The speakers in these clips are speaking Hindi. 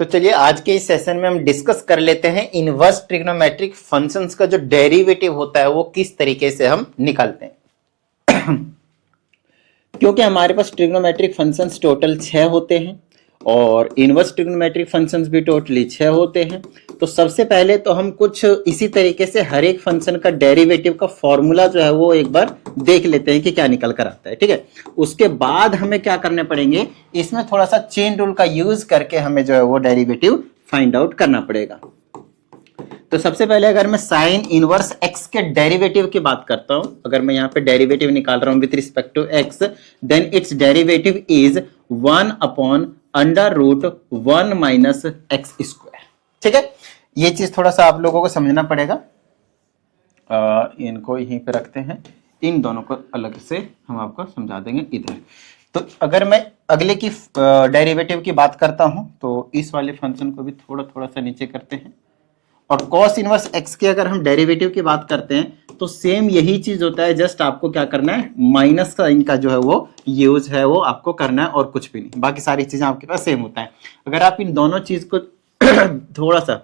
तो चलिए आज के इस सेशन में हम डिस्कस कर लेते हैं इनवर्स ट्रिग्नोमेट्रिक फंक्शंस का जो डेरिवेटिव होता है वो किस तरीके से हम निकालते हैं। क्योंकि हमारे पास ट्रिग्नोमेट्रिक फंक्शंस टोटल 6 होते हैं और इनवर्स ट्रिग्नोमेट्रिक फंक्शंस भी टोटली 6 होते हैं। तो सबसे पहले तो हम कुछ इसी तरीके से हर एक फंक्शन का डेरिवेटिव का फॉर्मूला जो है वो एक बार देख लेते हैं कि क्या निकल कर आता है। ठीक है, उसके बाद हमें क्या करने पड़ेंगे, इसमें थोड़ा सा चेन रूल का यूज करके हमें जो है वो डेरिवेटिव फाइंड आउट करना पड़ेगा। तो सबसे पहले अगर मैं साइन इनवर्स एक्स के डेरिवेटिव की बात करता हूं, अगर मैं यहाँ पे डेरिवेटिव निकाल रहा हूं with respect to x, then it's derivative is 1 upon under root 1 minus x square. ठीक है, ये चीज थोड़ा सा आप लोगों को समझना पड़ेगा। इनको यहीं पे रखते हैं, इन दोनों को अलग से हम आपको समझा देंगे इधर। तो अगर मैं अगले की डेरिवेटिव की बात करता हूं तो इस वाले फंक्शन को भी थोड़ा सा नीचे करते हैं। और कॉस इनवर्स एक्स के अगर हम डेरिवेटिव की बात करते हैं तो सेम यही चीज होता है, जस्ट आपको क्या करना है, माइनस साइन का जो है वो यूज है वो आपको करना है और कुछ भी नहीं, बाकी सारी चीजें आपके पास सेम होता है। अगर आप इन दोनों चीज को थोड़ा सा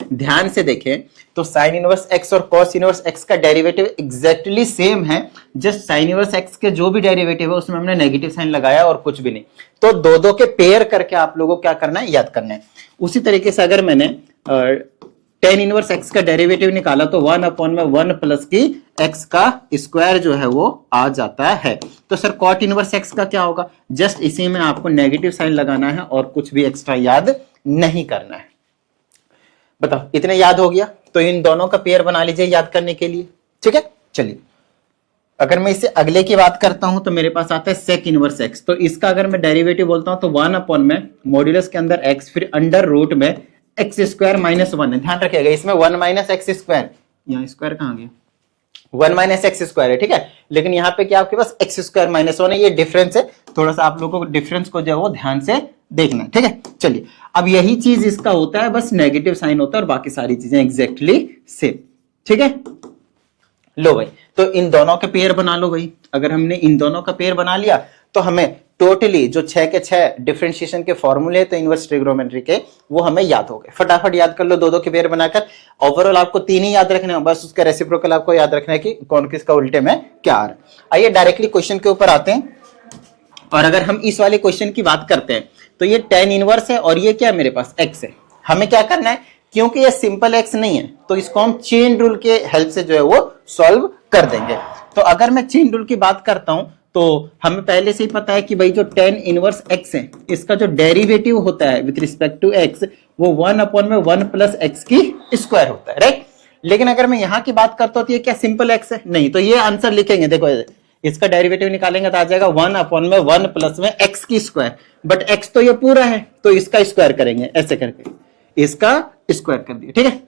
ध्यान से देखें तो साइन इनवर्स एक्स और कॉस इनवर्स एक्स का डेरिवेटिव एग्जैक्टली सेम है, जस्ट साइन इनवर्स एक्स के जो भी डेरिवेटिव है उसमें हमने नेगेटिव साइन लगाया और कुछ भी नहीं। तो दो दो के पेयर करके आप लोगों को क्या करना है, याद करना है। उसी तरीके से अगर मैंने टेन इनवर्स एक्स का डेरिवेटिव निकाला तो 1 अपॉन में 1 प्लस की एक्स का स्क्वायर जो है वो आ जाता है। तो सर कॉट इनवर्स एक्स का क्या होगा, जस्ट इसी में आपको नेगेटिव साइन लगाना है और कुछ भी एक्स्ट्रा याद नहीं करना है। बताओ, इतने याद हो गया? तो इन दोनों का पेयर बना लीजिए याद करने के लिए। ठीक है, चलिए अगर मैं इससे अगले की बात करता हूं तो मेरे पास आता है सेक इनवर्स एक्स। तो इसका अगर मैं डेरिवेटिव बोलता हूं तो 1 अपॉन में मॉड्यूलस के अंदर एक्स, फिर अंडर रूट में एक्स स्क्वायर माइनस 1 है। ध्यान रखिएगा इसमें 1 माइनस एक्स स्क्वायर, यहाँ स्क्वायर कहां गया, 1 माइनस एक्स स्क्वायर है। ठीक है, लेकिन यहाँ पे क्या आपके पास एक्स स्क्वायर माइनस 1 है, ये डिफरेंस है। थोड़ा सा आप लोगों को डिफरेंस को जो है वो ध्यान से देखना है। ठीक है, चलिए अब यही चीज इसका होता है, बस नेगेटिव साइन होता है और बाकी सारी चीजें एग्जैक्टली सेम। ठीक है, लो भाई, तो इन दोनों के पेयर बना लो भाई। अगर हमने इन दोनों का पेयर बना लिया तो हमें टोटली जो 6 के 6 डिफरेंशिएशन के फॉर्मूले तो इनवर्स ट्रिग्नोमेट्री के वो हमें याद हो गए। फटाफट याद कर लो दो दो के पेयर बनाकर। ओवरऑल आपको 3 ही याद रखने हैं, बस उसका रेसिप्रोकल आपको याद रखना है कि कौन किसका उल्टे में क्या आ रहा है। आइए डायरेक्टली क्वेश्चन के ऊपर आते हैं। और अगर हम इस वाले क्वेश्चन की बात करते हैं तो ये टेन इनवर्स है और ये क्या मेरे पास एक्स है। हमें क्या करना है, क्योंकि ये सिंपल एक्स नहीं है तो इसको हम चेन रूल के हेल्प से जो है वो सॉल्व कर देंगे। तो अगर मैं चेन रूल की बात करता हूं तो हमें पहले से ही पता है कि भाई जो टेन इनवर्स एक्स है इसका जो डेरिवेटिव होता है विद रिस्पेक्ट टू एक्स वो 1 अपॉन में 1 प्लस एक्स की स्क्वायर होता है, राइट। लेकिन अगर मैं यहां की बात करता हूं तो ये क्या सिंपल एक्स है? नहीं। तो ये आंसर लिखेंगे, देखो इसका डेरिवेटिव निकालेंगे तो आ जाएगा 1 अपॉन में 1 प्लस में एक्स की स्क्वायर। बट एक्स तो ये पूरा है तो इसका स्क्वायर करेंगे, ऐसे करके इसका स्क्वायर कर दिया। ठीक है,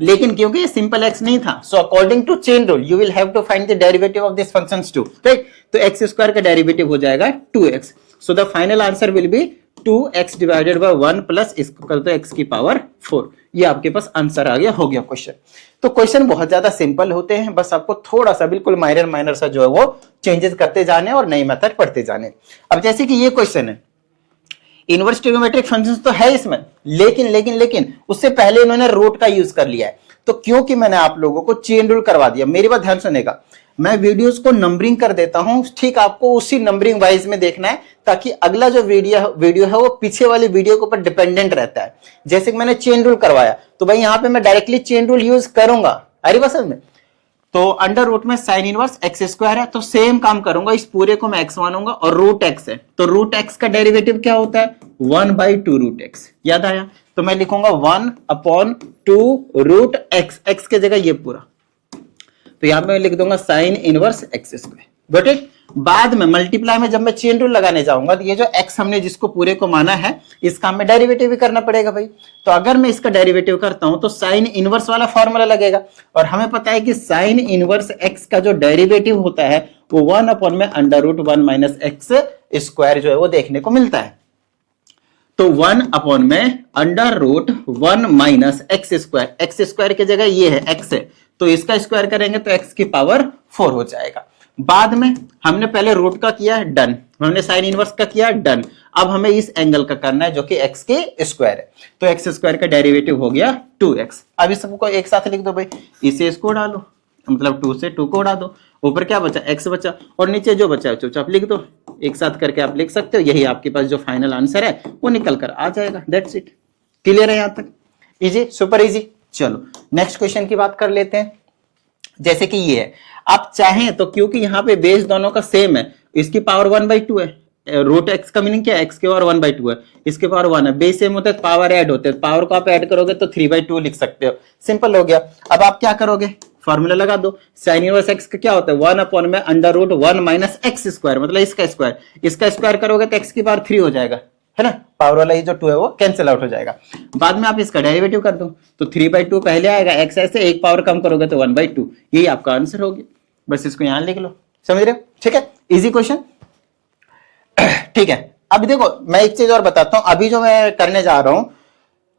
लेकिन क्योंकि ये सिंपल एक्स नहीं था so according to chain rule you will have to find the derivative of this functions two, right. तो एक्स स्क्वायर का डेरिवेटिव हो जाएगा 2x। So the final answer will be 2x divided by 1 plus इसको कर दो x की पावर 4। ये आपके पास आंसर आ गया, हो गया क्वेश्चन। तो क्वेश्चन बहुत ज्यादा सिंपल होते हैं, बस आपको थोड़ा सा बिल्कुल माइनर सा जो है वो चेंजेस करते जाने और नई मेथड पढ़ते जाने। अब जैसे कि ये क्वेश्चन है, इनवर्स ट्रिग्नोमेट्रिक फंक्शंस तो है इसमें, लेकिन उससे पहले इन्होंने रूट का यूज कर लिया है। तो क्योंकि मैंने आप लोगों को चेन रूल करवा दिया, मेरी बात ध्यान सुनेगा, मैं वीडियोस को नंबरिंग कर देता हूं, ठीक आपको उसी नंबरिंग वाइज में देखना है ताकि अगला जो वीडियो है वो पीछे वाली वीडियो के ऊपर डिपेंडेंट रहता है। जैसे कि मैंने चेन रूल करवाया तो भाई यहाँ पे मैं डायरेक्टली चेन रूल यूज करूंगा, अरे बस में तो अंडर रूट में साइन इनवर्स एक्स स्क्वायर है तो सेम काम करूंगा, इस पूरे को मैं एक्स मानूंगा और रूट एक्स है तो रूट एक्स का डेरिवेटिव क्या होता है 1/2 रूट एक्स। याद आया? तो मैं लिखूंगा 1 अपॉन 2 रूट एक्स, एक्स के जगह ये पूरा, तो यहां पे मैं लिख दूंगा sign inverse x square. Got it? बाद में मल्टीप्लाई में जब मैं चेन रूल लगाने जाऊंगा तो ये जो एक्स हमने जिसको पूरे को माना है इसका हमें डेरिवेटिव भी करना पड़ेगा भाई। तो अगर मैं इसका डेरिवेटिव करता हूं तो साइन इनवर्स वाला फॉर्मूला लगेगा और हमें पता है कि साइन इनवर्स एक्स का जो डेरिवेटिव होता है वो 1 अपॉन में under root 1 minus x square जो है वो देखने को मिलता है। तो 1 अपॉन में under root 1 minus x square, x square की जगह ये है एक्स है तो इसका स्क्वायर करेंगे तो एक्स की पावर 4 हो जाएगा। बाद में हमने पहले रूट का किया है, डन। हमने साइन इनवर्स का किया, डन। अब हमें इस एंगल का करना है जो कि एक्स के स्क्वायर है। तो एक्स स्क्वायर का डेरिवेटिव हो गया 2x। अब इस सबको एक साथ लिख दो भाई, इसे इसको उड़ा लो, मतलब 2 से 2 को उड़ा दो, ऊपर क्या बचा, x बचा, और नीचे जो बचा है चुपचाप लिख दो। एक साथ करके आप लिख सकते हो, यही आपके पास जो फाइनल आंसर है वो निकल कर आ जाएगा। That's it. क्लियर है यहां तक? Easy, super easy. चलो नेक्स्ट क्वेश्चन की बात कर लेते हैं। जैसे कि ये है, आप चाहें तो, क्योंकि यहाँ पे बेस दोनों का सेम है, इसकी पावर 1/2 है। रूट एक्स का मीनिंग क्या है, एक्स की पावर 1/2 है, इसके पावर 1 है। बेस सेम होता है, पावर ऐड होते हैं, पावर को आप ऐड करोगे तो 3/2 लिख सकते हो। सिंपल हो गया। अब आप क्या करोगे, फॉर्मूला लगा दो। साइन इनवर्स एक्स का क्या होता है, 1/√1 माइनस एक्स स्क्वायर, मतलब इसका स्क्वायर। इसका स्क्वायर करोगे तो एक्स की पावर 3 हो जाएगा, है ना। पावर वाला ये जो 2 है वो कैंसिल आउट हो जाएगा। बाद में आप इसका डेरिवेटिव कर दो तो 3/2 पहले आएगा, एक्स ऐसे एक पावर कम करोगे तो 1/2। यही आपका आंसर हो गया। बस इसको यहां लिख लो, समझ रहे हो? ठीक है, इजी क्वेश्चन। ठीक है, अब देखो मैं एक चीज और बताता हूं। अभी जो मैं करने जा रहा हूं,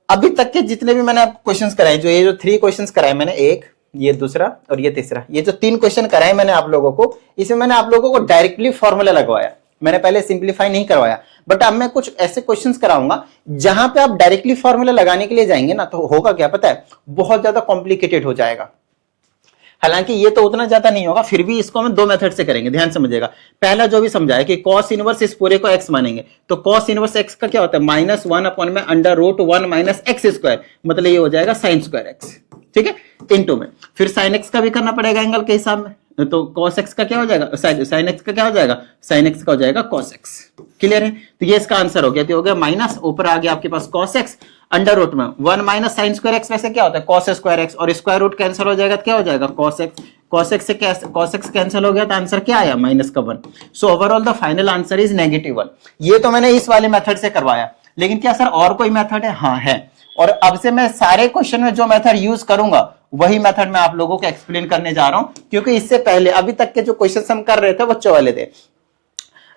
अभी तक के जितने भी मैंने आपको क्वेश्चंस कराए, जो ये जो 3 क्वेश्चंस कराए मैंने, एक, ये दूसरा और ये तीसरा, ये जो 3 क्वेश्चन कराए मैंने आप लोगों को, इसमें मैंने आप लोगों को डायरेक्टली फॉर्मूला लगवाया। मैंने पहले सिंप्लीफाई नहीं करवाया, बट अब मैं कुछ ऐसे क्वेश्चंस कराऊंगा जहां पे आप डायरेक्टली फॉर्मूला लगाने के लिए जाएंगे ना, तो होगा क्या पता है, बहुत ज्यादा कॉम्प्लिकेटेड हो जाएगा। हालांकि ये तो उतना ज्यादा नहीं होगा, फिर भी इसको हम 2 मेथड से करेंगे, ध्यान समझिएगा। पहला जो भी समझाया कि cos इनवर्स इस पूरे को x मानेंगे, तो cos इनवर्स x का क्या होता है, -1/√1 माइनस एक्स स्क्वायर, मतलब ये हो जाएगा sin स्क्वायर x। ठीक है, इनटू में फिर sin x का भी करना पड़ेगा एंगल के हिसाब में, तो cos x का क्या हो जाएगा, sin x का क्या हो जाएगा, sin x का हो जाएगा cos x। क्लियर है? तो ये इसका आंसर हो गया। तो हो गया माइनस, ऊपर आ गया आपके पास cos x, अंडर रूट में 1 माइनस साइन स्क्वायर एक्स, वैसे क्या होता है cos स्क्वायर एक्स, और स्क्वायर रूट कैंसिल हो जाएगा तो क्या हो जाएगा cos x। cos x से cos x कैंसिल हो गया तो आंसर क्या आया, -1। So overall the final answer is -1। ये तो मैंने इस वाले मेथड से करवाया, लेकिन क्या सर और कोई मेथड है? हाँ है। और अब से मैं सारे क्वेश्चन में जो मेथड यूज करूंगा वही मेथड मैं आप लोगों को एक्सप्लेन करने जा रहा हूं, क्योंकि इससे पहले अभी तक के जो क्वेश्चन हम कर रहे थे बच्चों वाले थे।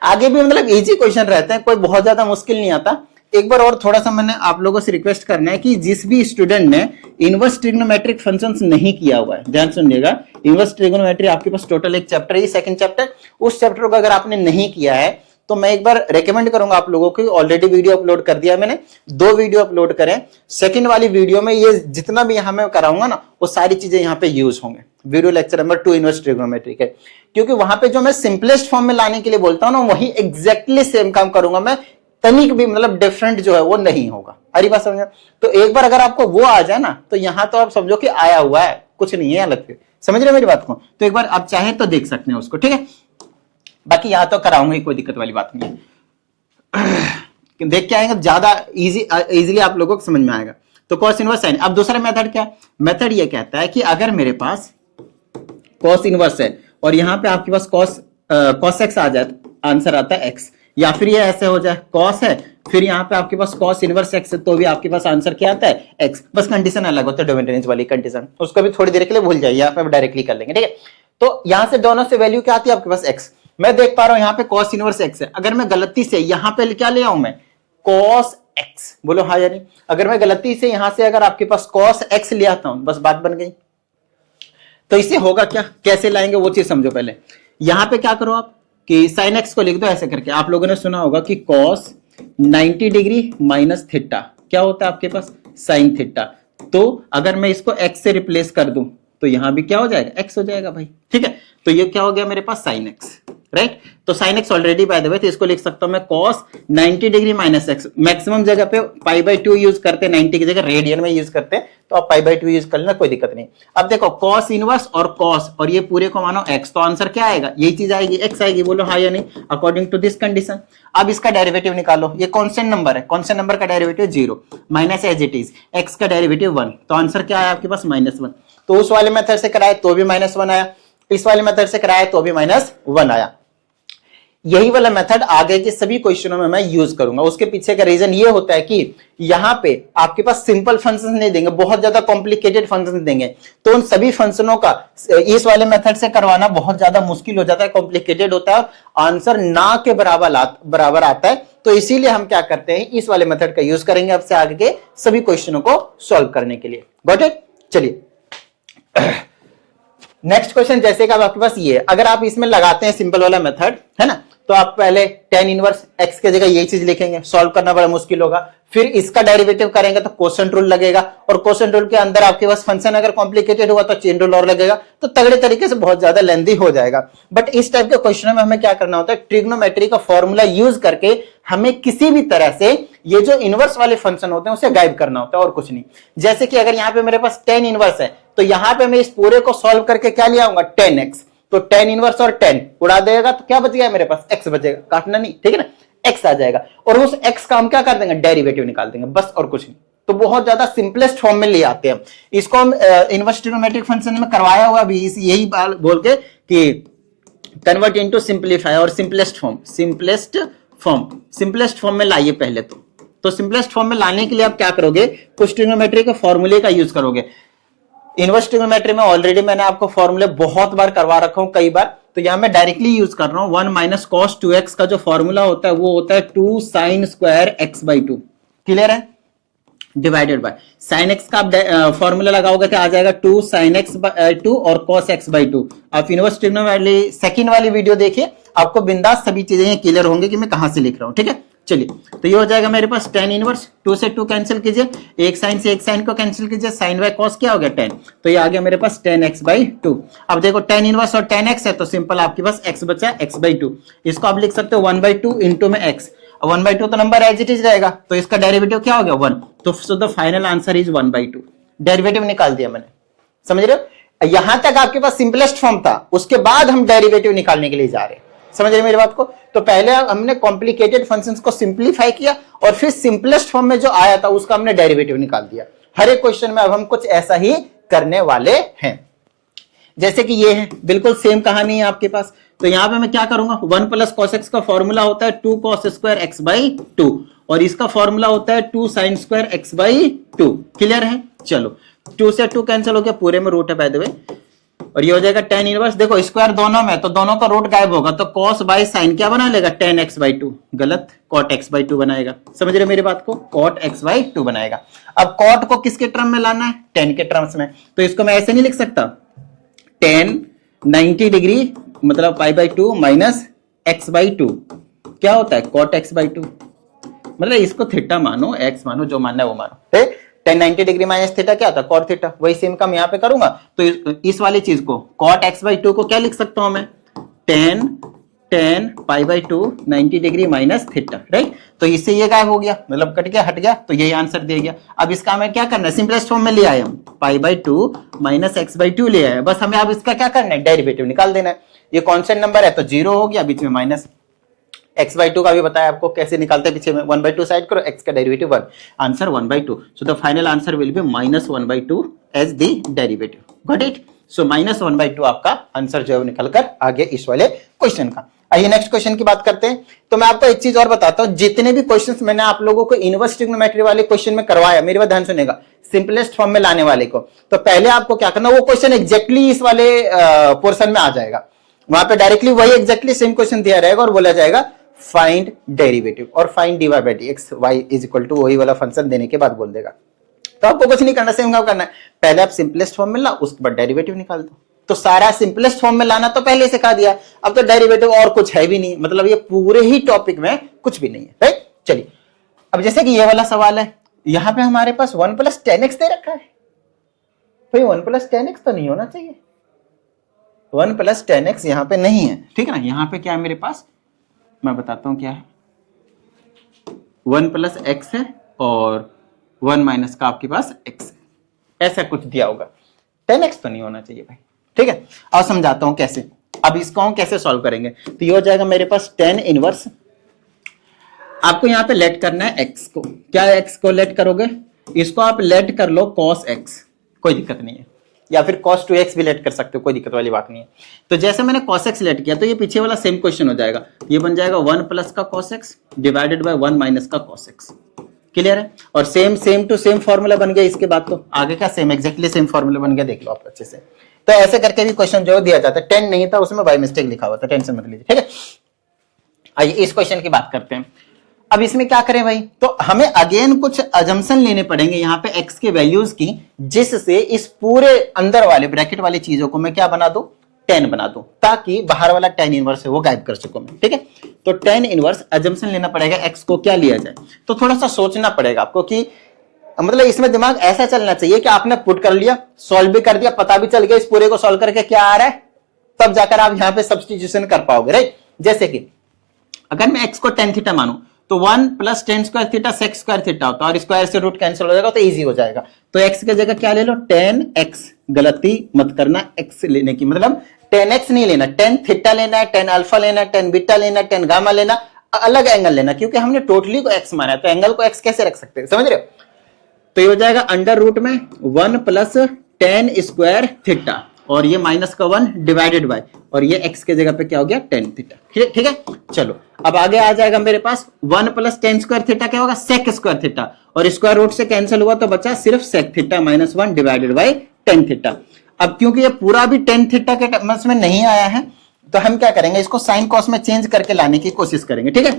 आगे भी मतलब इजी क्वेश्चन रहते हैं, कोई बहुत ज्यादा मुश्किल नहीं आता। एक बार और थोड़ा सा मैंने आप लोगों से रिक्वेस्ट करना है कि जिस भी स्टूडेंट ने इनवर्स ट्रिग्नोमेट्रिक फंक्शंस नहीं किया हुआ है, ध्यान सुनिएगा। इनवर्स ट्रिग्नोमेट्री आपके पास टोटल एक चैप्टर है, सेकंड चैप्टर। उस चैप्टर को अगर आपने नहीं किया है तो मैं एक बार रेकमेंड करूंगा आप लोगों को, ऑलरेडी वीडियो अपलोड कर दिया मैंने, 2 वीडियो अपलोड करें। सेकंड वाली वीडियो में ये जितना भी यहां मैं कराऊंगा ना, वो सारी चीजें यहाँ पे यूज होंगे। Video lecture number 2 inverse trigonometry के, क्योंकि वहां पे जो मैं सिंपलेस्ट फॉर्म में लाने के लिए बोलता हूं ना, वही एग्जैक्टली सेम काम करूंगा मैं, तनिक भी मतलब डिफरेंट जो है वो नहीं होगा। हरी बात समझ? तो एक बार अगर आपको वो आ जाए ना, तो यहां तो आप समझो कि आया हुआ है, कुछ नहीं है अलग से। समझ रहे मेरी बात को? तो एक बार आप चाहें तो देख सकते हैं उसको, ठीक है। बाकी यहां तो कराऊंगा, कोई दिक्कत वाली बात नहीं है। देख के आएंगे ज्यादा इजीली आप लोगों को समझ में आएगा। तो cos इनवर्स साइन। अब दूसरा मेथड क्या है, मेथड ये कहता है कि अगर मेरे पास cos इनवर्स है और यहां पे आपके पास cos x आ जाए, आंसर आता है x, या फिर ये ऐसे हो जाए cos है, फिर यहाँ पे आपके पास cos इनवर्स x है, तो भी आपके पास आंसर क्या आता है x। बस कंडीशन अलग होता है, डोमिनेंस वाली कंडीशन, उसको भी थोड़ी देर के लिए भूल जाइए, यहाँ पे डायरेक्टली कर लेंगे, ठीक है। तो यहाँ से दोनों से वैल्यू क्या आती है आपके पास x। मैं देख पा रहा हूं यहाँ पे cos इनवर्स x है, अगर मैं गलती से यहाँ पे क्या ले आऊं मैं cos x, बोलो हाँ या नहीं। अगर मैं गलती से यहां से अगर आपके पास cos x ले आता हूं, बस बात बन गई। तो इससे होगा क्या, कैसे लाएंगे वो चीज समझो पहले। यहां पे क्या करो आप कि sin x को लिख दो ऐसे करके। आप लोगों ने सुना होगा कि cos 90 डिग्री माइनस थीटा क्या होता है आपके पास, sin थीटा। तो अगर मैं इसको x से रिप्लेस कर दूं तो यहां भी क्या हो जाएगा, x हो जाएगा भाई, ठीक है। तो ये क्या हो गया मेरे पास sin x, राइट। तो sin x already by the way, तो इसको लिख सकता हूं मैं cos 90 degree minus x। Maximum जगह पे π/2 यूज करते हैं, 90 की जगह रेडियन में यूज करते हैं, तो आप π/2 यूज कर लेना, कोई दिक्कत नहीं। अब देखो cos इनवर्स और cos और ये पूरे को मानो x, तो आंसर क्या आएगा, यही चीज आएगी, x आएगी, बोलो हाँ या नहीं, अकॉर्डिंग टू दिस कंडीशन। अब इसका डेरिवेटिव निकालो, ये कांस्टेंट नंबर है, कांस्टेंट नंबर का derivative 0 minus as it is, x का डेरिवेटिव 1, तो आंसर क्या आया आपके पास -1। तो उस वाले मेथड से कराए तो भी -1 आया, इस वाले मेथड से कराए तो भी -1 आया। यही वाला मेथड आगे के सभी क्वेश्चनों में मैं यूज करूंगा। उसके पीछे का रीजन ये होता है कि यहां पे आपके पास सिंपल फंक्शंस नहीं देंगे, बहुत ज्यादा कॉम्प्लिकेटेड फंक्शंस देंगे, तो उन सभी फंक्शनों का इस वाले मेथड से करवाना बहुत ज्यादा मुश्किल हो जाता है, कॉम्प्लिकेटेड होता है, आंसर ना के बराबर आता है। तो इसीलिए हम क्या करते हैं, इस वाले मेथड का यूज करेंगे अब से आगे के सभी क्वेश्चनों को सॉल्व करने के लिए। Got it? चलिए नेक्स्ट क्वेश्चन जैसे कि अब आपके पास ये है, अगर आप इसमें लगाते हैं सिंपल वाला मेथड है ना, तो आप पहले tan इनवर्स x के जगह ये चीज लिखेंगे, सॉल्व करना बड़ा मुश्किल होगा, फिर इसका डेरिवेटिव करेंगे तो कोसेंट रूल लगेगा, और कोसेंट रूल के अंदर आपके पास फंक्शन अगर कॉम्प्लिकेटेड हुआ तो चेन रूल और लगेगा, तो तगड़े तरीके से बहुत ज्यादा लेंथी हो जाएगा। बट इस टाइप के क्वेश्चन में हमें क्या करना होता है, ट्रिग्नोमेट्री का फॉर्मूला यूज करके हमें किसी भी तरह से ये जो इनवर्स वाले फंक्शन होते हैं उसे गायब करना होता है और कुछ नहीं। जैसे कि अगर यहाँ पे मेरे पास tan इनवर्स है, तो यहाँ पे मैं इस पूरे को सॉल्व करके क्या ले आऊंगा, tan x, तो tan इनवर्स और tan उड़ा देगा तो क्या बच गया मेरे पास, x बचेगा, काटना नहीं, ठीक है ना, x आ जाएगा, और उस x का हम क्या कर देंगे, डेरिवेटिव निकाल देंगे, बस और कुछ नहीं। तो बहुत ज्यादा सिंपलेस्ट फॉर्म में ले आते हैं इसको हम। इनवर्स ट्रिग्नोमेट्रिक फंक्शन में करवाया हुआ भी यही बात बोल के कि कन्वर्ट इनटू सिंपलीफाई और सिंपलेस्ट फॉर्म में लाइए पहले। तो सिंपलेस्ट फॉर्म में लाने के लिए आप क्या करोगे, कुछ ट्रिग्नोमेट्री के फॉर्मूले का यूज करोगे। इनवर्स ट्रिग्नोमेट्री में ऑलरेडी मैंने आपको फॉर्मूले बहुत बार करवा रखा हूं, कई बार, तो यहां मैं डायरेक्टली यूज कर रहा हूं। 1 माइनस कॉस 2x का जो फॉर्मूला होता है वो होता है 2 साइन स्क्वायर x/2, क्लियर है, डिवाइडेड बाय साइन एक्स का आप फॉर्मूला लगाओगे तो आ जाएगा 2 साइन x/2 और कॉस x/2। आप इनवर्स ट्रिग्नोमेट्री सेकंड वाली वीडियो देखिए, आपको बिंदास सभी चीजें क्लियर होंगे कि मैं कहां से लिख रहा हूं, ठीक है। चलिए, तो ये हो जाएगा मेरे पास tan इनवर्स, 2 से 2 कैंसिल कीजिए, एक साइन से एक साइन को कैंसिल कीजिए, साइन बाय कॉस क्या हो गया tan, तो ये आ गया मेरे पास tan x/2। अब देखो tan इनवर्स और tan x है तो सिंपल आपके पास x बचा x/2, इसको आप लिख सकते हो 1/2 इंटू में x, 1/2 तो नंबर एज इट इज रहेगा, तो इसका डेरिवेटिव क्या हो गया 1, तो सो the final answer is 1/2। Derivative निकाल दिया मैंने, समझ रहे हो, यहां तक आपके पास सिंपलेस्ट फॉर्म था, उसके बाद हम डेरिवेटिव निकालने के लिए जा रहे हैं, समझ रहे मेरी बात को। तो पहले हमने कॉम्प्लिकेटेड फंक्शंस को सिंपलीफाई किया और फिर सिंपलेस्ट फॉर्म में जो आया था उसका हमने डेरिवेटिव निकाल दिया। हर एक क्वेश्चन में अब हम कुछ ऐसा ही करने वाले हैं। जैसे कि ये है, बिल्कुल सेम कहानी है आपके पास, तो यहां पे मैं क्या करूंगा, 1 प्लस कॉस एक्स का फॉर्मूला होता है 2 कॉस स्क्वायर x/2 और इसका फॉर्मूला होता है 2 साइन स्क्वायर x/2, क्लियर है। चलो 2 से 2 कैंसिल हो गया, पूरे में रूट है बाय द वे, और ये हो जाएगा tan इनवर्स, देखो स्क्वायर दोनों में तो दोनों का रूट गायब होगा, तो cos बाय साइन क्या बना लेगा, tan x/2, गलत, cot x/2 बनाएगा, समझ रहे मेरी बात को, cot x/2 बनाएगा। अब cot को किसके टर्म में लाना है, tan के टर्म्स में, तो इसको मैं ऐसे नहीं लिख सकता, tan 90 डिग्री मतलब π/2 माइनस x/2 क्या होता है, cot x/2, मतलब इसको थीटा मानो, x मानो, जो मानना है वो मानो, ठीक। tan 90 डिग्री माइनस थीटा क्या होता है, cot थीटा, वही सेम का मैं यहाँ पे करूंगा, तो इस वाली चीज को cot x/2 को क्या लिख सकता हूं मैं, tan π/2 90 degree minus theta, right. तो इससे ये गायब हो गया, मतलब कट गया, हट गया, तो यही आंसर दे गया। अब इसका हमें क्या करना है, सिंपलेस्ट फॉर्म में ले आए हम, π/2 माइनस x/2 ले आए, बस हमें अब इसका क्या करना है, डेरिवेटिव निकाल देना है। ये कांस्टेंट नंबर है तो 0 हो गया, बीच में माइनस, x/2 का भी बताया आपको कैसे निकालते हैं, पीछे में 1/2 साइड करो, x का derivative 1, answer 1/2, so the final answer will be -1/2 as the derivative, got it. So -1/2 आपका आंसर जो है निकल कर आ गया इस वाले क्वेश्चन का। आइए नेक्स्ट क्वेश्चन की बात करते हैं। तो मैं आपको एक चीज और बताता हूं, जितने भी क्वेश्चंस मैंने आप लोगों को इनवर्स ट्रिग्नोमेट्री वाले क्वेश्चन में करवाया, मेरी बात ध्यान सुनेगा, सिंपलेस्ट फॉर्म में लाने वाले को, तो पहले आपको क्या करना, वो क्वेश्चन एग्जैक्टली इस वाले पोर्शन में आ जाएगा, वहां पे डायरेक्टली वही एग्जैक्टली सेम क्वेश्चन दिया रहेगा और बोला जाएगा फाइंड डेरिवेटिव, और find dy by dx y is equal to वही वाला फंक्शन देने के बाद बोल देगा। तो आपको कुछ नहीं करना, सेम काम करना है, पहले आप सिंपलेस्ट फॉर्म में ला, उसके बाद डेरिवेटिव निकाल दो। तो सारा सिंपलेस्ट फॉर्म में लाना तो पहले सिखा दिया, अब तो डेरिवेटिव और कुछ है भी नहीं, मतलब ये पूरे ही टॉपिक में कुछ भी नहीं है, राइट। चलिए, अब जैसे कि ये वाला सवाल है, यहां पे हमारे पास 1 प्लस tan x दे रखा है, भाई 1 प्लस tan x तो नहीं होना चाहिए, 1 प्लस tan x यहाँ पे नहीं है, ठीक है ना। यहाँ पे क्या है मेरे पास, मैं बताता हूं क्या है, 1 प्लस x है और 1 माइनस का आपके पास x है, ऐसा कुछ दिया होगा, tan x तो नहीं होना चाहिए भाई, ठीक है। अब समझाता हूं कैसे, अब इसको हम कैसे सॉल्व करेंगे। तो ये हो जाएगा मेरे पास tan इनवर्स, आपको यहाँ पे लेट करना है x को, क्या x को लेट करोगे, इसको आप लेट कर लो cos x, कोई दिक्कत नहीं है, या फिर cos 2x भी लेट कर सकते हो, कोई दिक्कत वाली बात नहीं है। तो जैसे मैंने cos x लेट किया तो ये पीछे वाला सेम क्वेश्चन हो जाएगा, ये बन जाएगा 1 प्लस का cos x divided by 1 minus का cos x, क्लियर है। और सेम टू सेम फॉर्मूला बन गया, इसके बाद तो आगे का सेम एग्जैक्टली सेम फॉर्मूला बन गया, देख लो आप अच्छे से। तो ऐसे करके भी क्वेश्चन जो दिया जाता है, 10 नहीं था उसमें बाय मिस्टेक लिखा हुआ था, टेंशन मत लीजिए, ठीक है। आइए इस क्वेश्चन की बात करते हैं। अब इसमें क्या करें भाई, तो हमें अगेन कुछ अजम्पशन लेने पड़ेंगे यहाँ पे x के वैल्यूज की, जिससे इस पूरे अंदर वाले ब्रैकेट वाली चीजों को मैं क्या बना दूं, tan बना दूं, ताकि बाहर वाला tan इनवर्स है वो गायब कर सकूं मैं। ठीक है, तो tan इनवर्स अजम्पशन लेना पड़ेगा, x को क्या लिया जाए, तो थोड़ा सा सोचना पड़ेगा आपको कि मतलब इसमें दिमाग ऐसा चलना चाहिए कि आपने पुट कर लिया, सॉल्व भी कर दिया, पता भी चल गया इस पूरे को सॉल्व करके क्या आ रहा है, तब जाकर आप यहां पे सब्स्टिट्यूशन कर पाओगे, राइट। जैसे कि अगर मैं x को tan थीटा मानूं तो 1 plus tan square theta sec square theta होता है, और स्क्वायर से रूट कैंसिल हो जाएगा तो इजी हो जाएगा। तो x की जगह क्या ले लो, tan x, गलती मत करना x लेने की, मतलब tan x नहीं लेना, tan थीटा लेना है, tan अल्फा लेना है, tan बीटा लेना है, tan गामा लेना, अलग एंगल लेना, क्योंकि हमने टोटली को x माना है, तो एंगल को x कैसे रख सकते हैं, समझ रहे हो। तो ये हो जाएगा अंडर रूट में 1 प्लस tan स्क्वायर थीटा, और ये माइनस का 1 डिवाइडेड बाय, और ये x के जगह पे क्या हो गया, tan थीटा। ठीक है, चलो अब आगे आ जाएगा मेरे पास 1 प्लस tan स्क्वायर थीटा क्या होगा, sec स्क्वायर थीटा, और स्क्वायर रूट से कैंसिल हुआ तो बचा सिर्फ sec theta minus 1 divided by tan theta. अब क्योंकि ये पूरा भी tan थीटा के टर्म्स में नहीं आया है, तो हम क्या करेंगे, इसको साइन कॉस में चेंज करके लाने की कोशिश करेंगे। ठीक है,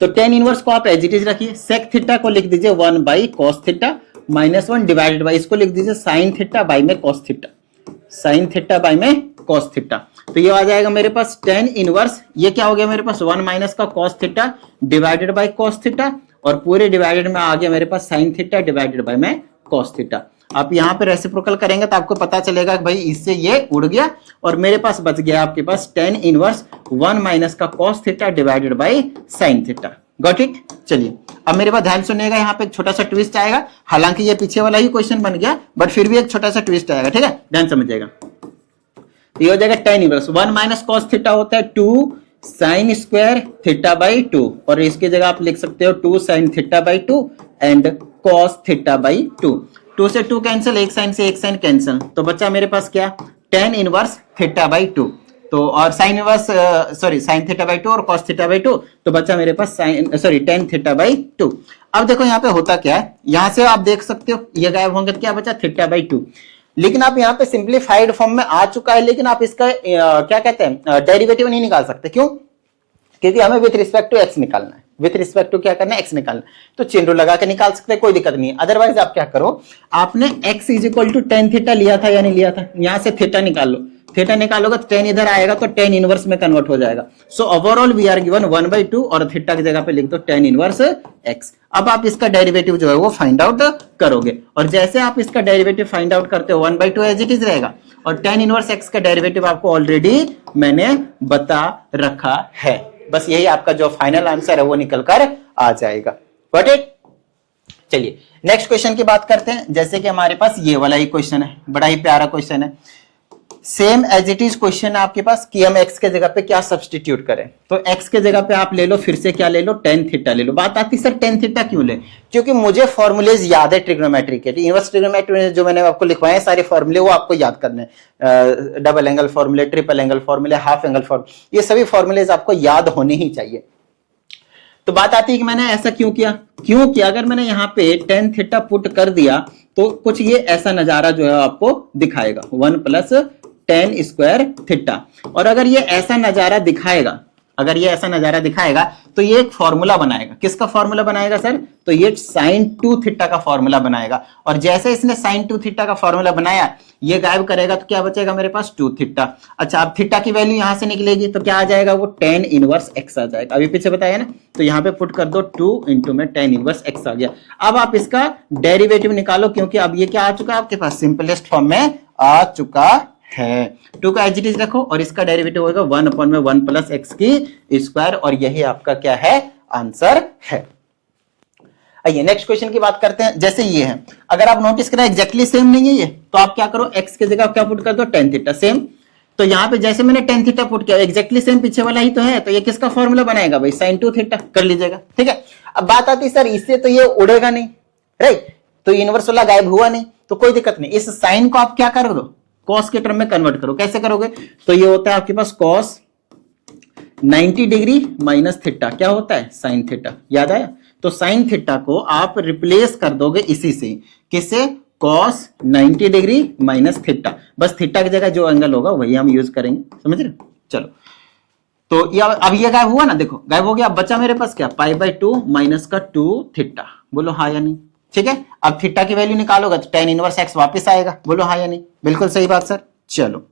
तो tan इनवर्स को आप एज इट इज रखिए, sec थीटा को लिख दीजिए 1 by cos theta minus 1 divided by, इसको लिख दीजिए sin थीटा बाई में cos theta, sin theta by में cos थीटा। तो ये आ जाएगा मेरे पास tan इनवर्स, ये क्या हो गया मेरे पास 1 माइनस का cos theta divided by cos theta, और पूरे डिवाइडेड में आ गया मेरे पास sin थीटा डिवाइडेड बाई में cos थीटा। आप यहाँ पे रेसिप्रोकल करेंगे तो आपको पता चलेगा कि भाई इससे ये उड़ गया, और मेरे पास बच गया आपके पास tan इनवर्स 1 माइनस का cos theta divided by sin theta. Got it. चलिए अब मेरे पास ध्यान सुनिएगा, यहाँ पे एक छोटा सा ट्विस्ट आएगा, हालांकि ये पीछे वाला ही क्वेश्चन बन गया, बट फिर भी एक छोटा सा ट्विस्ट आएगा। ठीक है, ध्यान समझिएगा। ये हो जाएगा tan inverse 1 minus cos theta होता है 2 sin स्क्वायर थीटा बाई 2, और इसकी जगह आप लिख सकते हो 2 sin theta by 2 and cos theta by 2। 2 से 2 कैंसिल, एक साइन से एक साइन कैंसिल, तो बच्चा मेरे पास क्या, tan इनवर्स थीटा बाई 2, तो और sine inverse sorry sin theta by 2 और cos थीटा बाई 2, तो बच्चा मेरे पास tan थीटा बाई 2। अब देखो यहाँ पे होता क्या है, यहां से आप देख सकते हो ये गायब होंगे, क्या बचा थीटा बाई 2, लेकिन आप यहाँ पे सिंप्लीफाइड फॉर्म में आ चुका है, लेकिन आप इसका क्या कहते हैं डेरिवेटिव नहीं निकाल सकते। क्यों, क्योंकि हमें विथ रिस्पेक्ट टू एक्स निकालना है, विथ रिस्पेक्ट टू क्या करना है, एक्स निकालना है, तो चिन्ह लगा के निकाल सकते हैं, कोई दिक्कत नहीं है। अदरवाइज आप क्या करो, आपने x is equal to tan theta लिया था या नहीं लिया था, यहां से थीटा निकाल लो, थीटा निकालोगे तो tan इधर आएगा तो tan इनवर्स में कन्वर्ट हो जाएगा। So overall we are given 1/2 और थीटा की जगह पे लिख दो tan इनवर्स x। अब आप इसका डेरिवेटिव जो है वो फाइंड आउट करोगे, और जैसे आप इसका डेरिवेटिव फाइंड आउट करते हो 1/2 एज इट इज रहेगा, और tan इनवर्स x का डेरिवेटिव आपको ऑलरेडी मैंने बता रखा है, बस यही आपका जो फाइनल आंसर है वो निकल कर आ जाएगा। Got it. चलिए नेक्स्ट क्वेश्चन की बात करते हैं। जैसे कि हमारे पास ये वाला ही क्वेश्चन है, बड़ा ही प्यारा क्वेश्चन है, same as it is question है आपके पास कि हम x के जगह पे क्या सब्स्टिट्यूट करें। तो x के जगह पे आप ले लो, फिर से क्या ले लो, tan थीटा ले लो। बात आती सर tan थीटा क्यों ले, क्योंकि मुझे फॉर्मूलेज याद है ट्रिग्नोमेट्री के, इनवर्स ट्रिग्नोमेट्री जो मैंने आपको लिखवाए सारे फॉर्मूले वो आपको याद करने हैं, डबल एंगल फॉर्मूले, ट्रिपल एंगल फॉर्मूले, हाफ एंगल फॉर्मूले, ये सभी फॉर्मूलेज आपको याद होने ही चाहिए। तो बात आती है कि मैंने ऐसा क्यों किया, अगर मैंने यहाँ पे tan थीटा पुट कर दिया तो कुछ ये ऐसा नजारा जो है आपको दिखाएगा 1 प्लस tan स्क्वायर थीटा, और अगर ये ऐसा नजारा दिखाएगा, तो ये एक फॉर्मूला बनाएगा। किसका फॉर्मूला बनाएगा सर, तो ये sin 2 थीटा का फॉर्मूला बनाएगा, और जैसे इसने sin 2 थीटा का फॉर्मूला बनाया ये गायब करेगा तो क्या बचेगा मेरे पास 2 थीटा। अच्छा, अब थीटा की वैल्यू यहां से निकलेगी तो क्या आ जाएगा, वो tan इनवर्स x आ जाएगा। अभी पीछे बताया ना, तो यहाँ पे पुट कर दो 2 इंटू में tan इनवर्स x आ गया। अब आप इसका डेरिवेटिव निकालो, क्योंकि अब ये क्या आ चुका है आपके पास, सिंपलेस्ट फॉर्म में आ चुका है। 2 का एज इट इज रखो, और इसका डेरिवेटिव होगा 1/1 प्लस एक्स की स्क्वायर, और यही आपका क्या है, आंसर है। आइए नेक्स्ट क्वेश्चन की बात करते हैं। जैसे ये है, अगर आप नोटिस करें एग्जैक्टली सेम नहीं है ये, तो आप क्या करो, x की जगह क्या पुट कर दो, tan थीटा सेम। तो यहाँ पे जैसे मैंने tan थीटा पुट किया, एग्जैक्टली सेम पीछे वाला ही तो है, तो ये किसका फॉर्मूला बनाएगा भाई, sin 2 थीटा कर लीजिएगा। ठीक है, अब बात आती सर इससे तो ये उड़ेगा नहीं, राइट, तो इनवर्स वाला गायब हुआ नहीं, तो कोई दिक्कत नहीं, इस साइन को आप क्या कर दो, cos के टर्म में कन्वर्ट करो। कैसे करोगे, तो ये होता है आपके पास cos 90 डिग्री माइनस थीटा, क्या होता है sin थीटा, याद आया। तो sin थीटा को आप रिप्लेस कर दोगे इसी से, किससे, cos 90 डिग्री माइनस थीटा, बस थीटा की जगह जो एंगल होगा वही हम यूज करेंगे, समझ रहे। चलो तो ये अब ये गायब हुआ ना, देखो गायब हो गया। अब बचा मेरे पास क्या, पाई बाई 2 माइनस का 2 थीटा। बोलो हाँ या नहीं। ठीक है, अब थीटा की वैल्यू निकालोगे तो tan इनवर्स x वापस आएगा। बोलो हाँ या नहीं। बिल्कुल सही बात सर। चलो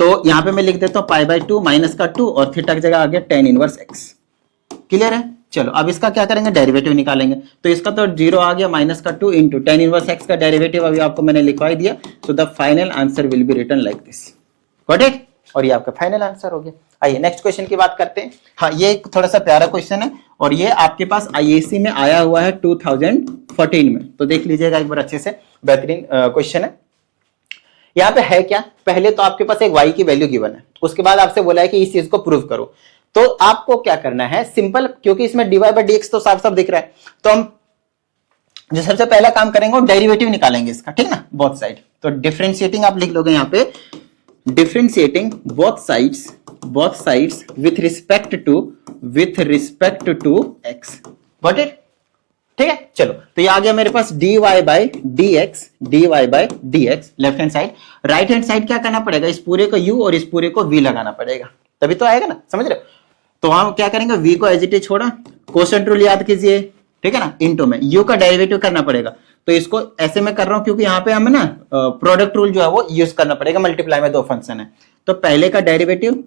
तो यहां पे मैं लिख देता हूं पाई बाई 2 माइनस का 2 और थीटा की जगह आ गया tan इनवर्स x। क्लियर है। चलो अब इसका क्या करेंगे, डेरिवेटिव निकालेंगे। तो इसका तो 0 आ गया, माइनस का 2 इंटू tan इनवर्स x का डेरिवेटिव अभी आपको मैंने लिखवा ही दिया। So the final answer will be written like this. Got it. और ये आपका फाइनल आंसर हो गया। आइए नेक्स्ट क्वेश्चन की बात करते हैं। हाँ, ये एक थोड़ा सा प्यारा क्वेश्चन है और ये आपके पास आईएसी में आया हुआ है 2014 में। तो देख लीजिएगा एक बार अच्छे से, बेहतरीन क्वेश्चन है। यहाँ पे है क्या, पहले तो आपके पास एक y की वैल्यू गिवन है, उसके बाद आपसे बोला है कि इस चीज को प्रूव करो। तो आपको क्या करना है, सिंपल, क्योंकि इसमें dy बाई dx तो साफ साफ दिख रहा है, तो हम जो सबसे पहला काम करेंगे वो डेरिवेटिव निकालेंगे इसका, ठीक ना, बोथ साइड। तो डिफरेंशिएटिंग आप लिख लोगे यहाँ पे, differentiating both sides with respect to x। Got it. ठीक है। चलो तो ये आ गया मेरे पास dy by dx left hand side. Right hand side क्या करना पड़ेगा, इस पूरे को u और इस पूरे को v लगाना पड़ेगा, तभी तो आएगा ना, समझ रहे हो। तो हम क्या करेंगे, v को एज इट इज छोड़ा, कोसेंट रूल याद कीजिए, ठीक है ना, इनटू में u का डेरिवेटिव करना पड़ेगा। तो इसको ऐसे में कर रहा हूं क्योंकि यहाँ पे हमें ना प्रोडक्ट रूल जो है वो यूज करना पड़ेगा, मल्टीप्लाई में दो फंक्शन है। तो पहले का डेरिवेटिव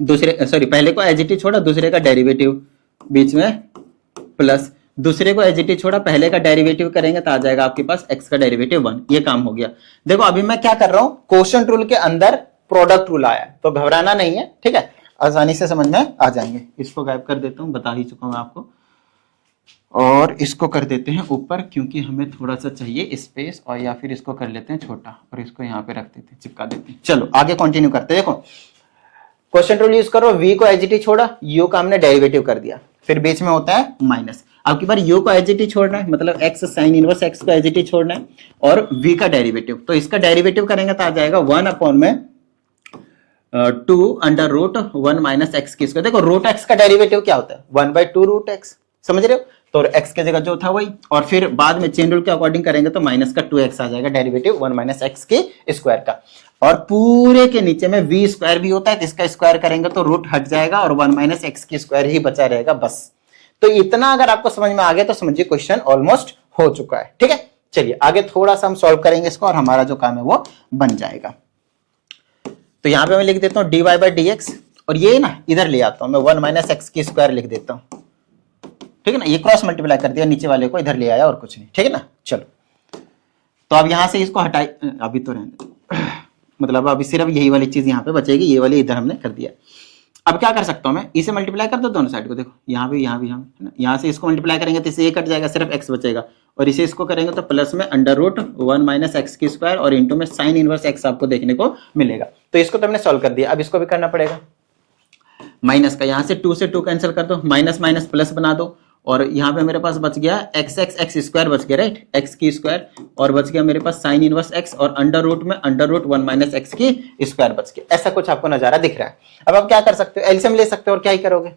दूसरे, सॉरी पहले को एज इट इज छोड़ा, दूसरे का डेरिवेटिव बीच में प्लस, दूसरे को एज इट इज छोड़ा, पहले का डेरिवेटिव करेंगे तो आ जाएगा आपके पास x का डेरिवेटिव 1। ये काम हो गया। देखो अभी मैं क्या कर रहा हूं, कोशेंट रूल के अंदर प्रोडक्ट रूल आया, तो घबराना नहीं है, ठीक है, आसानी से समझ में आ जाएंगे। इसको गायब कर देता हूं, बता ही चुका हूं आपको, और इसको कर देते हैं ऊपर क्योंकि हमें थोड़ा सा चाहिए स्पेस, और या फिर इसको कर लेते हैं छोटा और इसको यहाँ पे रख देते हैं, चिपका देते हैं। चलो आगे कंटिन्यू करते हैं। देखो क्वेश्चन रूल यूज करो, v को एज इट इज छोड़ा, u का हमने डेरिवेटिव कर दिया, फिर बीच में होता है माइनस। अब की बार u को एज इट इज छोड़ना है, मतलब x साइन इनवर्स x को एज इट इज छोड़ना है, और v का डेरिवेटिव, तो इसका डेरिवेटिव करेंगे तो आ जाएगा 1 अपॉन में 2 अंडर रूट 1 माइनस एक्स की स्क्वायर। देखो रूट x का डेरिवेटिव क्या होता है, 1 बाई 2 रूट x, समझ रहे हो। तो x की जगह जो था वही, और फिर बाद में चेन रूल के अकॉर्डिंग करेंगे तो माइनस का 2x आ जाएगा, डेरिवेटिव 1 माइनस एक्स के स्क्वायर का। और पूरे के नीचे में v स्क्वायर भी होता है, तो इसका स्क्वायर करेंगे तो रूट हट जाएगा और 1 माइनस एक्स की स्क्वायर ही बचा रहेगा, बस। तो इतना अगर आपको समझ में आ गया तो समझिए क्वेश्चन ऑलमोस्ट हो चुका है, ठीक है। चलिए आगे थोड़ा सा हम सॉल्व करेंगे इसको और हमारा जो काम है वो बन जाएगा। तो यहां पे मैं लिख देता हूं dy बाई dx, और ये ना इधर ले आता हूं मैं, 1 माइनस एक्स की स्क्वायर लिख देता हूं, ठीक है ना। ये क्रॉस मल्टीप्लाई कर दिया, नीचे वाले को इधर ले आया और कुछ नहीं, ठीक है ना। चलो तो अब यहां से इसको हटाई, अभी तो रहने दो, मतलब अभी सिर्फ यही वाली चीज यहाँ पे बचेगी, ये वाली इधर हमने कर दिया। अब क्या कर सकता हूं मैं, इसे मल्टीप्लाई कर दो दोनों साइड को, देखो यहाँ भी यहाँ है ना, यहाँ से इसको मल्टीप्लाई करेंगे तो इससे ये कट जाएगा, सिर्फ x बचेगा, और इसे इसको करेंगे तो प्लस में अंडर रूट 1 माइनस एक्स की स्क्वायर और इंटू में साइन इनवर्स x आपको देखने को मिलेगा। तो इसको तो हमने सॉल्व कर दिया, अब इसको भी करना पड़ेगा। माइनस का यहाँ से 2 से 2 कैंसिल कर दो, माइनस माइनस प्लस बना दो, और यहाँ पे मेरे पास बच गया एक्स स्क्वायर बच गया, राइट, एक्स की स्क्वायर, और बच गया मेरे पास साइन इनवर्स एक्स, और अंडर रूट में अंडर रूट 1 माइनस एक्स की स्क्वायर बच गया। ऐसा कुछ आपको नजारा दिख रहा है। अब आप क्या कर सकते हो, एलसीएम ले सकते हो, और क्या ही करोगे,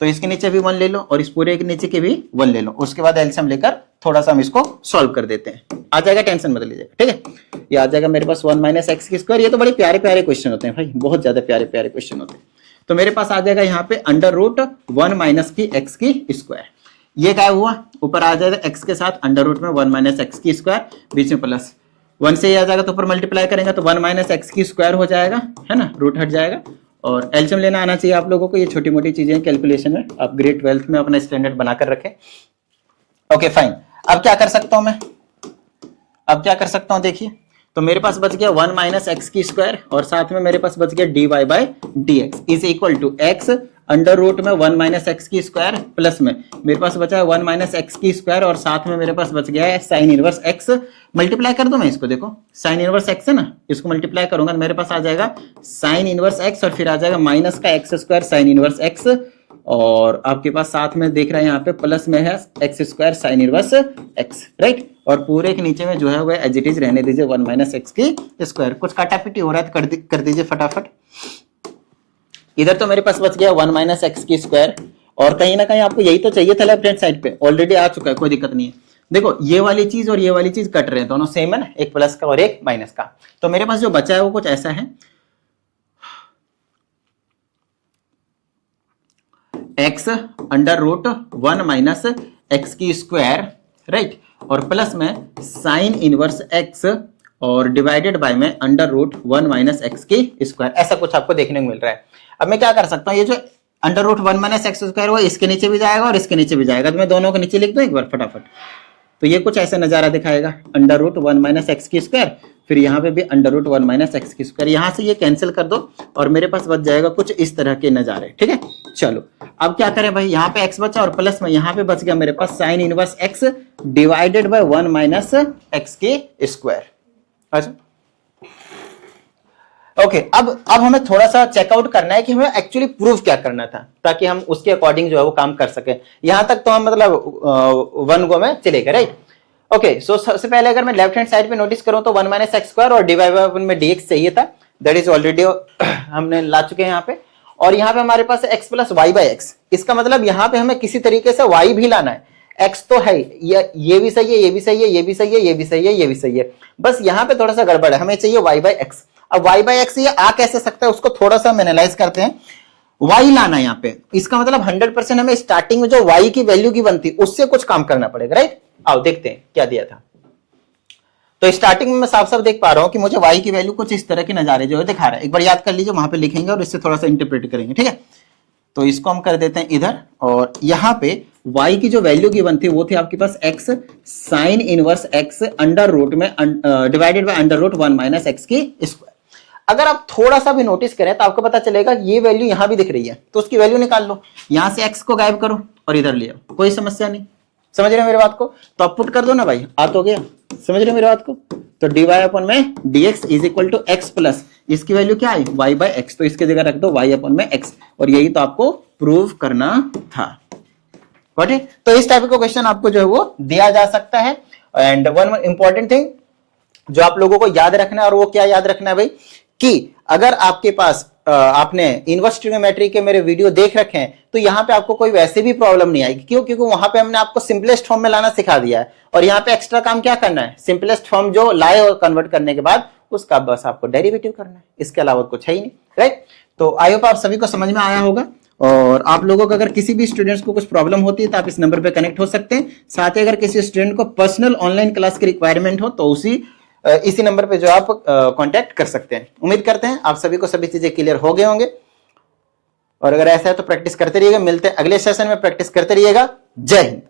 तो इसके नीचे भी 1 ले लो और इस पूरे के नीचे के भी 1 ले लो, उसके बाद एलसीएम लेकर थोड़ा सा हम इसको सॉल्व कर देते हैं, आ जाएगा, टेंशन मत लीजिएगा, ठीक है। ये आ जाएगा मेरे पास 1 माइनस एक्स की स्क्वायर। ये तो बड़े प्यारे प्यारे क्वेश्चन होते हैं भाई, बहुत ज्यादा प्यारे प्यारे क्वेश्चन होते हैं। तो मेरे पास आ जाएगा यहाँ पे अंडर रूट 1 माइनस की एक्स की स्क्वायर, ये क्या हुआ, ऊपर आ जाएगा x के साथ अंडर रूट में 1 माइनस एक्स की स्क्वायर, बीच में प्लस 1 से ये आ जाएगा, तो ऊपर मल्टीप्लाई करेंगे तो 1 माइनस एक्स की स्क्वायर हो जाएगा, है ना, रूट हट जाएगा। और एलसीएम लेना आना चाहिए आप लोगों को, ये छोटी मोटी चीजें कैलकुलेशन में आप ग्रेड 12th में अपना स्टैंडर्ड बनाकर रखें। Okay fine. अब क्या कर सकता हूं मैं, अब क्या कर सकता हूं, देखिए तो मेरे पास बच गया 1 माइनस एक्स की स्क्वायर, और साथ में मेरे पास बच गया dy by dx is equal to x under root में 1 माइनस एक्स की स्क्वायर, प्लस में मेरे पास बचा है 1 माइनस एक्स की स्क्वायर, और साथ में मेरे पास बच गया है साइन इनवर्स x। मल्टीप्लाई कर दूं मैं इसको, देखो साइन इनवर्स x है ना, इसको मल्टीप्लाई करूंगा तो मेरे पास आ जाएगा साइन इनवर्स x, और फिर आ जाएगा माइनस का x square sine inverse x, और आपके पास साथ में देख रहे हैं यहाँ पे प्लस में है x square sine inverse x, right. और पूरे के नीचे में जो है वो एज इट इज रहने दीजिए 1 माइनस एक्स की स्क्वायर। कुछ काटापिटी हो रहा है तो कर दीजिए फटाफट। इधर तो मेरे पास बच गया 1 माइनस एक्स की स्क्वायर, और कहीं ना कहीं आपको यही तो चाहिए था लेफ्ट हैंड साइड पे, ऑलरेडी आ चुका है, कोई दिक्कत नहीं है। देखो ये वाली चीज और ये वाली चीज कट रहे हैं, दोनों सेम है ना, एक प्लस का और एक माइनस का। तो मेरे पास जो बचा है वो कुछ ऐसा है, x under root 1 minus x की स्क्वायर, राइट, और प्लस में साइन इनवर्स एक्स और डिवाइडेड बाय में अंडर रूट 1 माइनस एक्स की स्क्वायर, ऐसा कुछ आपको देखने को मिल रहा है। अब मैं क्या कर सकता हूँ, ये जो under root 1 minus x square वो इसके नीचे भी जाएगा और इसके नीचे भी जाएगा, तो मैं दोनों के नीचे लिख दूं एक बार फटाफट। तो ये कुछ ऐसा नजारा दिखाएगा, अंडर रूट 1 माइनस एक्स की स्क्वायर, फिर यहाँ पे भी अंडर रूट 1 माइनस एक्स की स्क्वायर, यहाँ से ये कैंसिल कर दो और मेरे पास बच जाएगा कुछ इस तरह के नजारे, ठीक है। चलो अब क्या करें भाई, यहाँ पे एक्स बचा और प्लस में यहाँ पे बच गया मेरे पास sine inverse x divided by 1 minus x की स्क्वायर। अच्छा ओके, अब हमें थोड़ा सा चेकआउट करना है कि हमें एक्चुअली प्रूफ क्या करना था, ताकि हम उसके अकॉर्डिंग जो है वो काम कर सके। यहां तक तो हम मतलब वन गो में चलेगा, राइट। ओके, सो सबसे पहले अगर मैं लेफ्ट हैंड साइड पे नोटिस करूं तो 1 माइनस एक्स स्क्वायर और डिवाइड बाय 1 में dx चाहिए था, दैट इज ऑलरेडी हमने ला चुके हैं यहाँ पे। और यहाँ पे हमारे पास x plus y by x, इसका मतलब यहाँ पे हमें किसी तरीके से y भी लाना है। x तो है, ये भी सही है, ये भी सही है, ये भी सही है, ये भी सही है, ये भी सही है, बस यहाँ पे थोड़ा सा गड़बड़ है, हमें चाहिए y बाई एक्स। अब y बाई एक्स ये आ कैसे सकता है, उसको थोड़ा सा हम एनालाइज करते हैं। y लाना है यहाँ पे, इसका मतलब 100% हमें स्टार्टिंग में जो y की वैल्यू की बनती उससे कुछ काम करना पड़ेगा, राइट। आओ देखते हैं क्या दिया था। तो स्टार्टिंग में मैं साफ साफ देख पा रहा हूं कि मुझे y की वैल्यू कुछ इस तरह के नजारे जो है दिखा रहा है, एक बार याद कर लीजिए, वहां पे लिखेंगे और इससे थोड़ा सा इंटरप्रेट करेंगे, ठीक है। तो इसको हम कर देते हैं इधर, और यहाँ पे y की जो वैल्यू गिवन थी वो थी आपके पास x sine inverse x under root में divided by under root 1 minus x की स्क्वायर। अगर आप थोड़ा सा भी नोटिस करें तो आपको पता चलेगा ये वैल्यू यहां भी दिख रही है, तो उसकी वैल्यू निकाल लो, यहां से x को गायब करो और इधर ले आओ, कोई समस्या नहीं। समझ रहे हो मेरे बात को, तो आप पुट कर दो ना भाई, आ तो गया। समझ रहे हो मेरी बात को, तो dy अपन में dx is equal to x plus इसकी वैल्यू क्या है y बाई एक्स, तो इसकी जगह रख दो y अपन में x, और यही तो आपको प्रूव करना था। Got it. तो इस टाइप का क्वेश्चन आपको जो है वो दिया जा सकता है। एंड वन इंपॉर्टेंट थिंग जो आप लोगों को याद रखना है, और वो क्या याद रखना है भाई, कि अगर आपके पास आपने इनवर्स ट्रिग्नोमेट्री के मेरे वीडियो देख रखे हैं तो यहाँ पे आपको कोई वैसे भी प्रॉब्लम नहीं आएगी, क्यों, क्योंकि वहां पे हमने आपको सिंपलेस्ट फॉर्म में लाना सिखा दिया है, और यहाँ पे एक्स्ट्रा काम क्या करना है, सिंपलेस्ट फॉर्म जो लाए और कन्वर्ट करने के बाद उसका बस आपको डेरिवेटिव करना है, इसके अलावा कुछ है ही नहीं, राइट। तो आई होप आप सभी को समझ में आया होगा, और आप लोगों को अगर किसी भी स्टूडेंट्स को कुछ प्रॉब्लम होती है तो आप इस नंबर पे कनेक्ट हो सकते हैं। साथ ही अगर किसी स्टूडेंट को पर्सनल ऑनलाइन क्लास की रिक्वायरमेंट हो तो इसी नंबर पे जो आप कांटेक्ट कर सकते हैं। उम्मीद करते हैं आप सभी को सभी चीजें क्लियर हो गए होंगे, और अगर ऐसा है तो प्रैक्टिस करते रहिएगा। मिलते हैं अगले सेशन में, प्रैक्टिस करते रहिएगा। जय हिंद।